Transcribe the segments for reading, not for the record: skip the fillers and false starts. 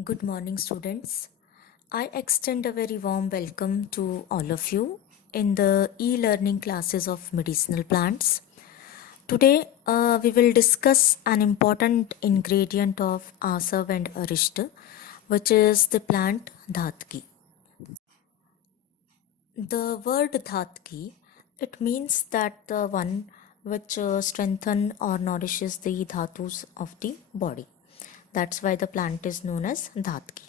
Good morning, students. I extend a very warm welcome to all of you in the e learning classes of medicinal plants. Today, we will discuss an important ingredient of Asav and Arishta, which is the plant Dhatki. The word Dhatki, it means that the one which strengthen or nourishes the dhatus of the body. That's why the plant is known as Dhatki.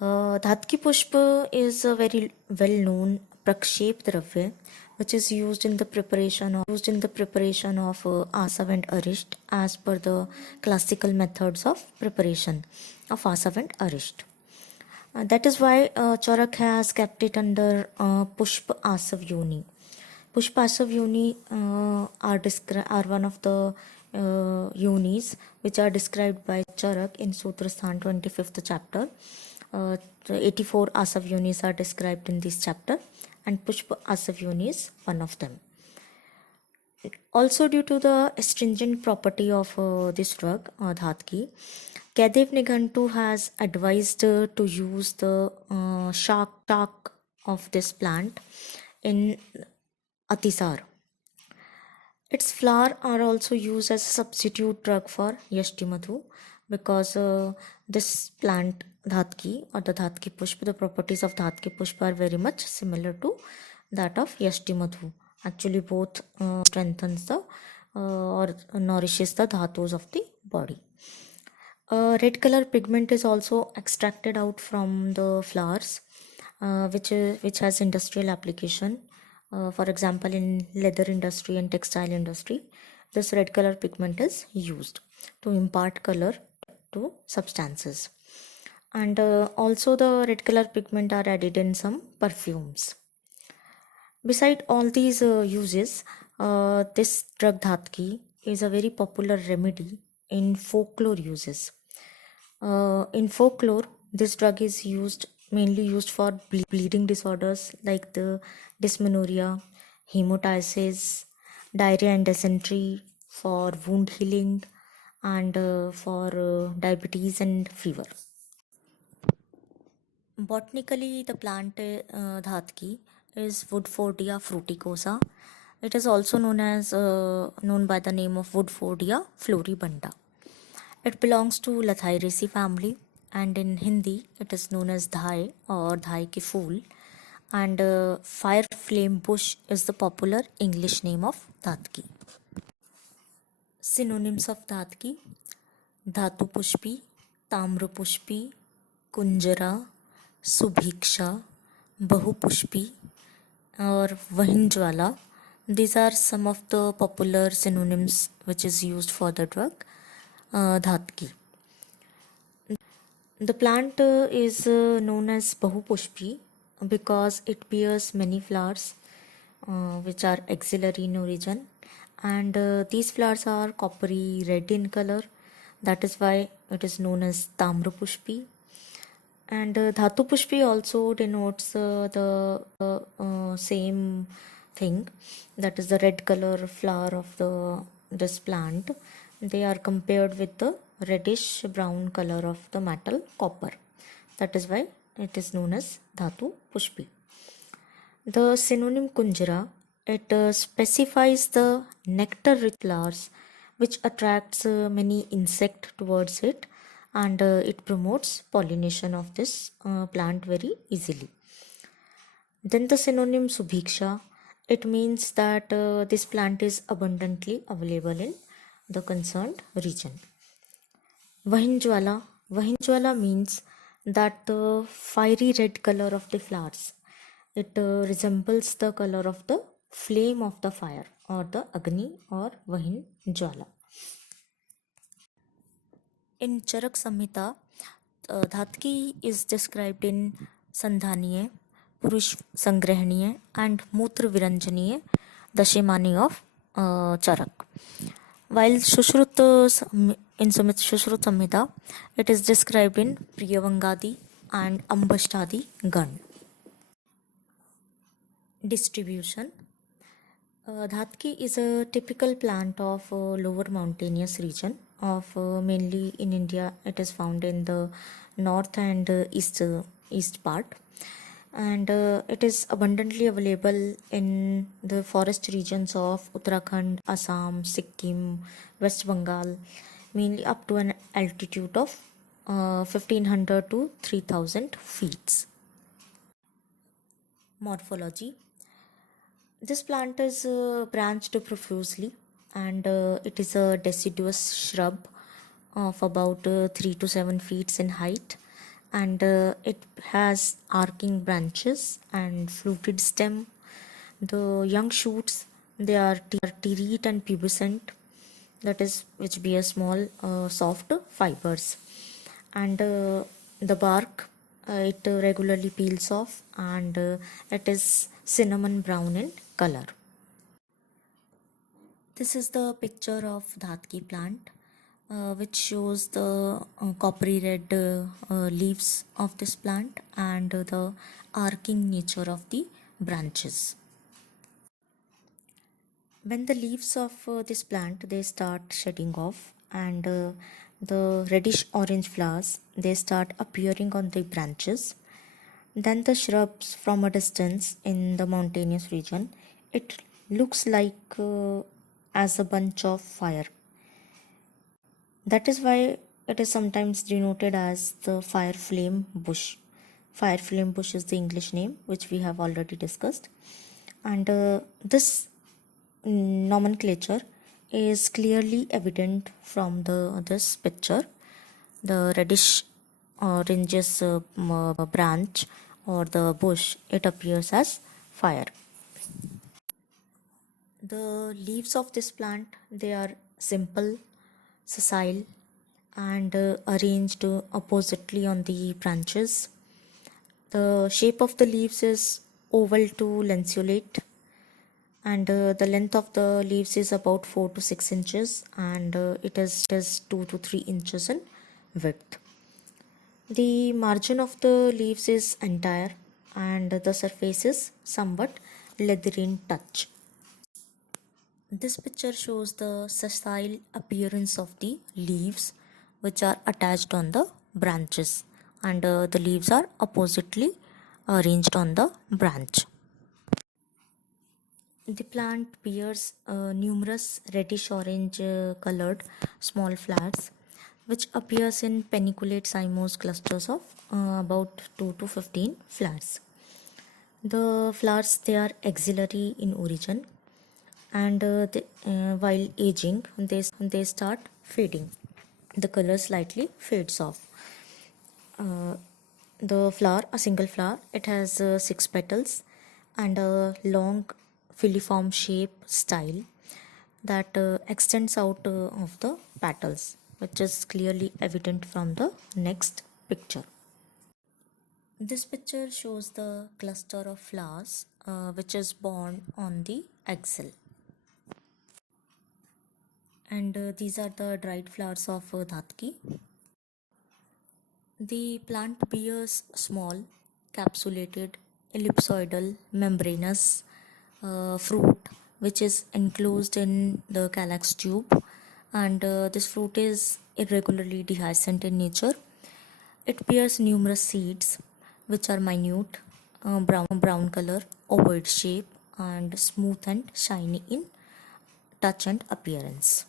Dhatki Pushpa is a very well-known prakshep dravya which is used in the preparation of asav and arisht as per the classical methods of preparation of asav and arisht. That is why Charak has kept it under Pushpa Asav Yoni. Pushpa Asav Yoni are one of the yonis which are described by Charak in Sutrasthan 25th chapter. The 84 Asav Yonis are described in this chapter, and Pushpa Asav Yoni is one of them. Also, due to the astringent property of this drug, Dhatki, Kadev Nigantu has advised to use the shark of this plant in Atisar. Its flower are also used as a substitute drug for Yashtimadhu because this plant Dhatki or the Dhatki Pushpa, the properties of Dhatki Pushpa are very much similar to that of Yashtimadhu. Actually, both strengthens the or nourishes the dhatus of the body. Red color pigment is also extracted out from the flowers, which has industrial application. For example, in leather industry and textile industry, this red color pigment is used to impart color to substances. And also the red color pigment are added in some perfumes. Beside all these uses, this drug Dhatki is a very popular remedy in folklore uses. In folklore, this drug is mainly used for bleeding disorders like the dysmenorrhea, hemoptysis, diarrhea and dysentery, for wound healing, and for diabetes and fever. Botanically, the plant Dhatki is Woodfordia fruticosa. It is also known by the name of Woodfordia floribunda. It belongs to Lathyraceae family, and in Hindi it is known as Dhai or Dhai ki Phool. And fire flame bush is the popular English name of Dhatki. Synonyms of Dhatki: Dhatu Pushpi, Tamra Pushpi, Kunjara, Subhiksha, Bahupushpi, or Vahinjwala. These are some of the popular synonyms which is used for the drug Dhatki. The plant is known as Bahupushpi because it bears many flowers which are axillary in origin, and these flowers are coppery red in color. That is why it is known as Tamrapushpi. And Dhatu Pushpi also denotes the same thing, that is the red color flower of this plant. They are compared with the reddish brown color of the metal copper. That is why it is known as Dhatu Pushpi. The synonym Kunjara, it specifies the nectar-rich flowers which attracts many insects towards it, and it promotes pollination of this plant very easily. Then the synonym Subhiksha, it means that this plant is abundantly available in the concerned region. Vahinjwala means that the fiery red color of the flowers, it resembles the color of the flame of the fire or the Agni or Vahinjwala. In Charak Samhita, Dhatki is described in Sandhaniye, Purush Sangrahaniye, and Mutra Viranjaniye, Dashimani of Charak. While in Shushruta Samhita, it is described in Priyavangadi and Ambashtadi Gan. Distribution. Dhatki is a typical plant of lower mountainous region of mainly in India. It is found in the north and east part, and it is abundantly available in the forest regions of Uttarakhand, Assam, Sikkim, West Bengal, mainly up to an altitude of 1500 to 3000 feet. Morphology. This plant is branched profusely, and it is a deciduous shrub of about 3 to 7 feet in height, and it has arcing branches and fluted stem. The young shoots, they are terete and pubescent, that is which bear small soft fibers, and the bark, it regularly peels off, and it is cinnamon brown in color. This is the picture of Dhatki plant, which shows the coppery red leaves of this plant and the arcing nature of the branches. When the leaves of this plant, they start shedding off, and the reddish orange flowers, they start appearing on the branches. Then the shrubs from a distance in the mountainous region, it looks like as a bunch of fire. That is why it is sometimes denoted as the fire flame bush. Fire flame bush is the English name, which we have already discussed. And this nomenclature is clearly evident from this picture. The reddish oranges branch or the bush, it appears as fire. The leaves of this plant, they are simple, sessile, and arranged oppositely on the branches. The shape of the leaves is oval to lanceolate, and the length of the leaves is about 4 to 6 inches, and it is 2 to 3 inches in width. The margin of the leaves is entire, and the surface is somewhat leathery in touch. This picture shows the sessile appearance of the leaves, which are attached on the branches, and the leaves are oppositely arranged on the branch. The plant bears numerous reddish orange colored small flowers, which appears in paniculate cymose clusters of about 2 to 15 flowers. The flowers, they are axillary in origin, and while aging, they start fading. The color slightly fades off. The flower, a single flower, it has 6 petals and a long filiform shape style that extends out of the petals, which is clearly evident from the next picture. This picture shows the cluster of flowers which is borne on the axil, and these are the dried flowers of Dhatki. The plant bears small, capsulated, ellipsoidal, membranous fruit, which is enclosed in the calyx tube, and this fruit is irregularly dehiscent in nature. It bears numerous seeds, which are minute, brown color, ovoid shape, and smooth and shiny in touch and appearance.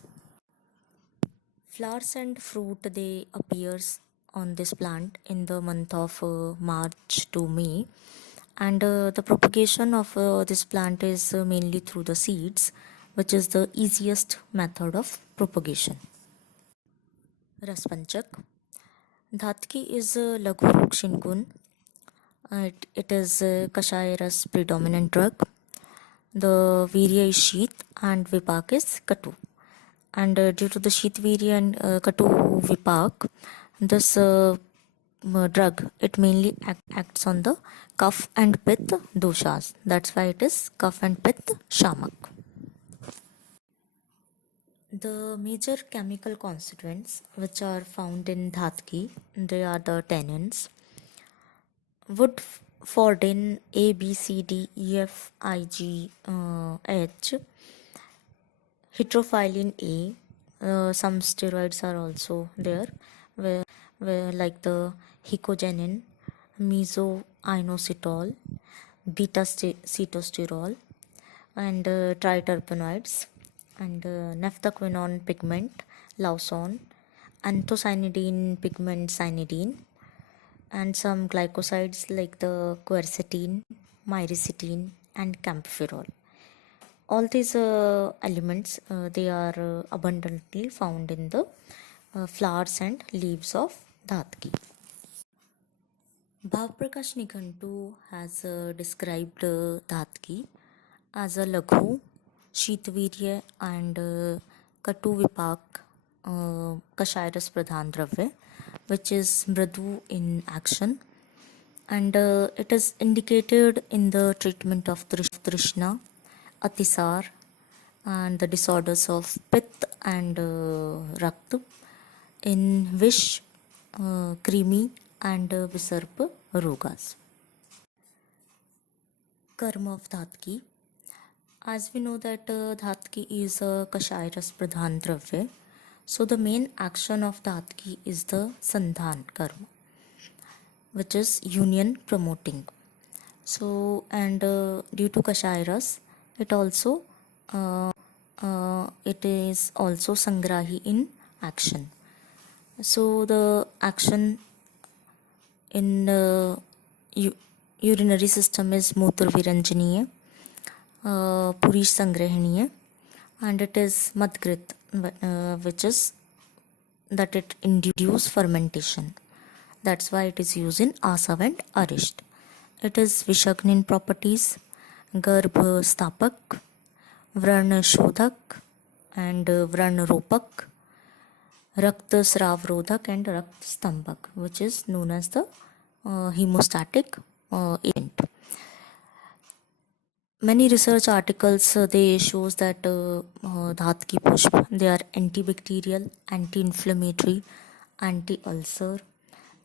Flowers and fruit, they appears on this plant in the month of March to May, and the propagation of this plant is mainly through the seeds, which is the easiest method of propagation. Raspanchak. Dhatki is a Laghu Rukshin. It is Kashaya Ras predominant drug. The virya is sheath and vipak is katu. And due to the sheath virya and katu vipak, this drug, it mainly acts on the Kapha and Pitta doshas. That's why it is Kapha and Pitta shamak. The major chemical constituents which are found in Dhatki, they are the tannins. Wood fordin A, B, C, D, E, F, I, G, H. Heterophylline A, some steroids are also there, where like the hicogenin, mesoinositol, beta cetosterol, and triterpenoids, and naphthaquinone pigment, lawson, anthocyanidine pigment, cyanidine, and some glycosides like the quercetin, myricetin, and camphophyrol. All these elements they are abundantly found in the flowers and leaves of dhatki. Bhavprakash Nigantu has described dhatki as a laghu, शीतवीर्य and katu vipak kashayras pradhan dravya, which is mridu in action, and it is indicated in the treatment of trishna, atisar, and the disorders of pith and rakt, in vish, creamy, and visarpa rogas. Karma of dhatki. As we know that dhatki is a kashayras pradhan dravya, so the main action of dhatki is the sandhan karma, which is union promoting. So, and due to kashayras, it also it is also sangrahi in action. So the action in the urinary system is Mutra Viranjaniya, Purish Sangrahaniya, and it is Madgrit, which is that it induce fermentation. That's why it is used in Asav and Arisht. It is Vishagnin properties, Garbh Stapak, Vran Shodhak, and Vran Ropak, Rakt Sravrodhak, and Rakt Stambhak, which is known as the hemostatic agent. Many research articles they shows that dhatki pushp, they are antibacterial, anti-inflammatory, anti-ulcer,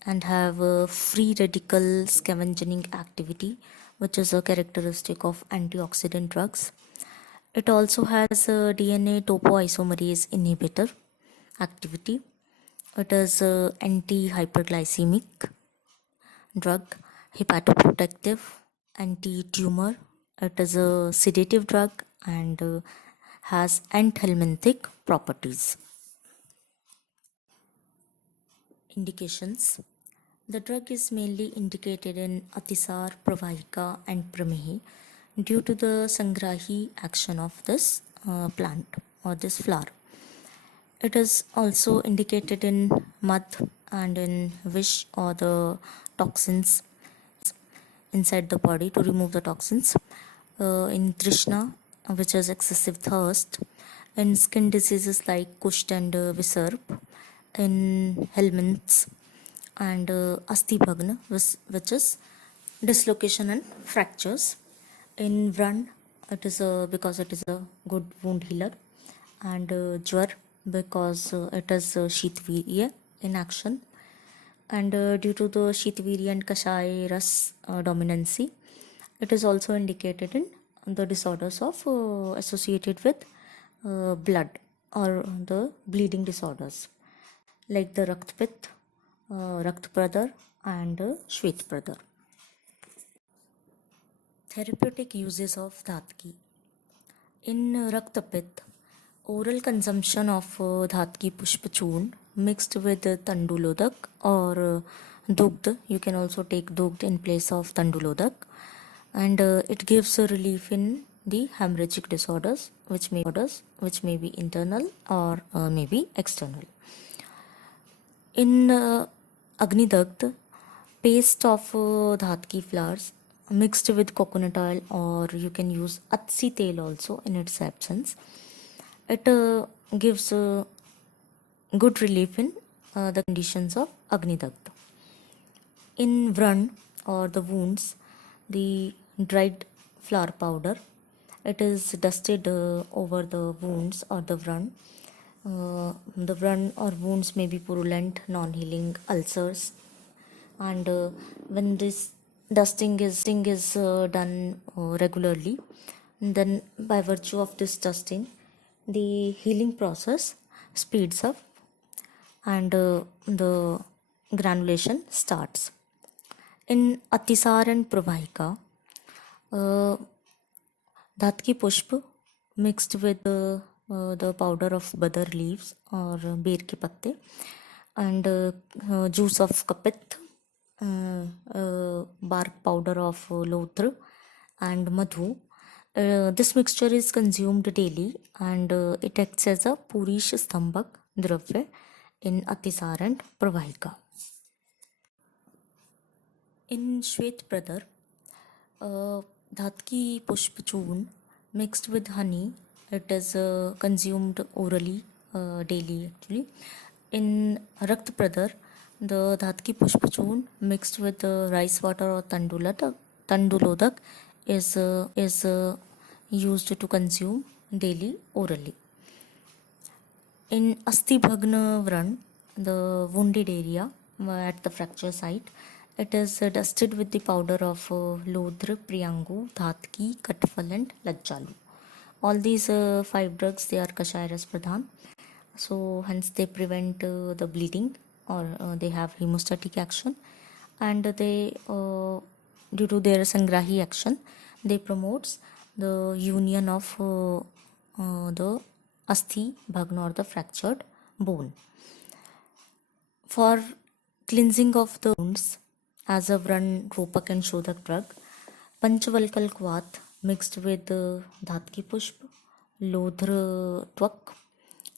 and have free radical scavenging activity, which is a characteristic of antioxidant drugs. It also has a DNA topoisomerase inhibitor activity. It is anti-hyperglycemic drug, hepatoprotective, anti-tumor. It is a sedative drug and has anthelminthic properties. Indications. The drug is mainly indicated in Atisar, Pravahika, and Pramehi due to the Sangrahi action of this plant or this flower. It is also indicated in mud and in vish or the toxins inside the body to remove the toxins, in trishna, which is excessive thirst, in skin diseases like kusht and visarp, in helminths, and astibhagna, which is dislocation and fractures, in vran, it is because it is a good wound healer, and jwar, because it is sheetvirya in action, and due to the sheetvirya and kashay ras dominancy, it is also indicated in the disorders of associated with blood or the bleeding disorders like the Raktpit, Raktpradar, and Shvetpradar. Therapeutic uses of Dhatki. In Raktapit, oral consumption of Dhatki Pushpachurn mixed with Tandulodak or Dugdh, you can also take Dugdh in place of Tandulodak, and it gives a relief in the hemorrhagic disorders which may be internal or may be external. In Agnidagdh, paste of dhatki flowers mixed with coconut oil, or you can use atsi tel also in its absence. It gives good relief in the conditions of Agnidagdh. In Vran or the wounds, the dried flower powder, it is dusted over the wounds or the Vran. The Vran or wounds may be purulent, non-healing ulcers, and when this dusting is done regularly, then by virtue of this dusting, the healing process speeds up and the granulation starts. In Atisar and Pravahika, uh, Dhatki Pushp mixed with the powder of badar leaves or ber ke patte and juice of kapit, bark powder of lothra and madhu. This mixture is consumed daily and it acts as a purish stambhak dravya in Atisar and Pravahika. In Shwet Pradar, Dhatki Pushp Churn mixed with honey, it is consumed orally daily actually. In Rakt Pradar, the Dhatki Pushp Churn mixed with rice water or tandulodak is used to consume daily orally. In Asti Bhagna Vran, the wounded area at the fracture site, it is dusted with the powder of Lodhra, Priyangu, Dhatki, Katfal and Lajjalu. All these 5 drugs, they are Kashayaras Pradhan. So hence they prevent the bleeding or they have hemostatic action, and they due to their Sangrahi action, they promotes the union of the Asthi Bhagna or the fractured bone. For cleansing of the wounds, as a Vran, Ropak and Shodak drug, Panchavalkal Kvat mixed with Dhatki Pushp, Lodhra Twak,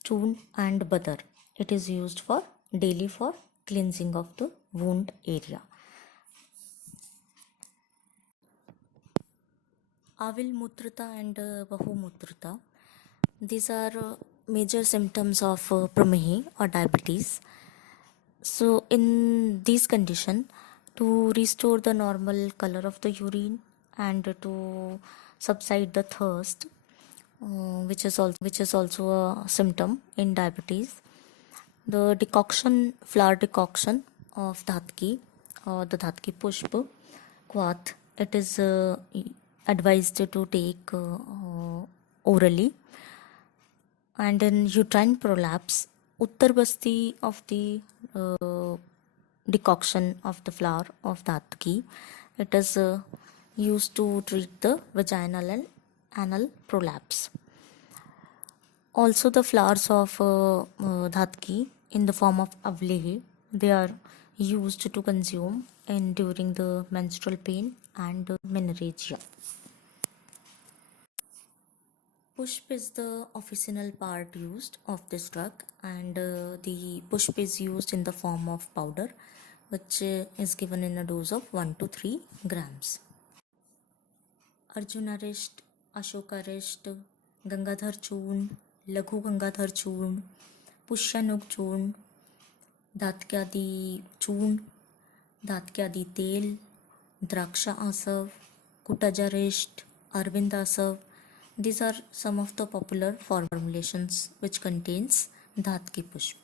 Chun and Badar. It is used for daily for cleansing of the wound area. Avil Mutrata and Bahu these are major symptoms of Pramehi or diabetes. So in these condition, to restore the normal color of the urine and to subside the thirst, which is also a symptom in diabetes, the flour decoction of Dhatki or the Dhatki Pushp Kvat, it is advised to take orally. And in uterine prolapse, Uttar Basti of the decoction of the flour of Dhatki, it is used to treat the vaginal and anal prolapse. Also the flowers of Dhatki in the form of avlehi, they are used to consume and during the menstrual pain and menorrhagia. Pushp is the officinal part used of this drug, and the pushp is used in the form of powder, which is given in a dose of 1 to 3 grams. Arjunarist, Ashokarist, Gangadhar Churn, Laghu Gangadhar Churn, Pushyanuk Churn, Datkyadi Churn, Datkyadi Tel, Draksha Asav, Kutajarist, Arvind Asav. These are some of the popular formulations which contains Dhatki Pushp.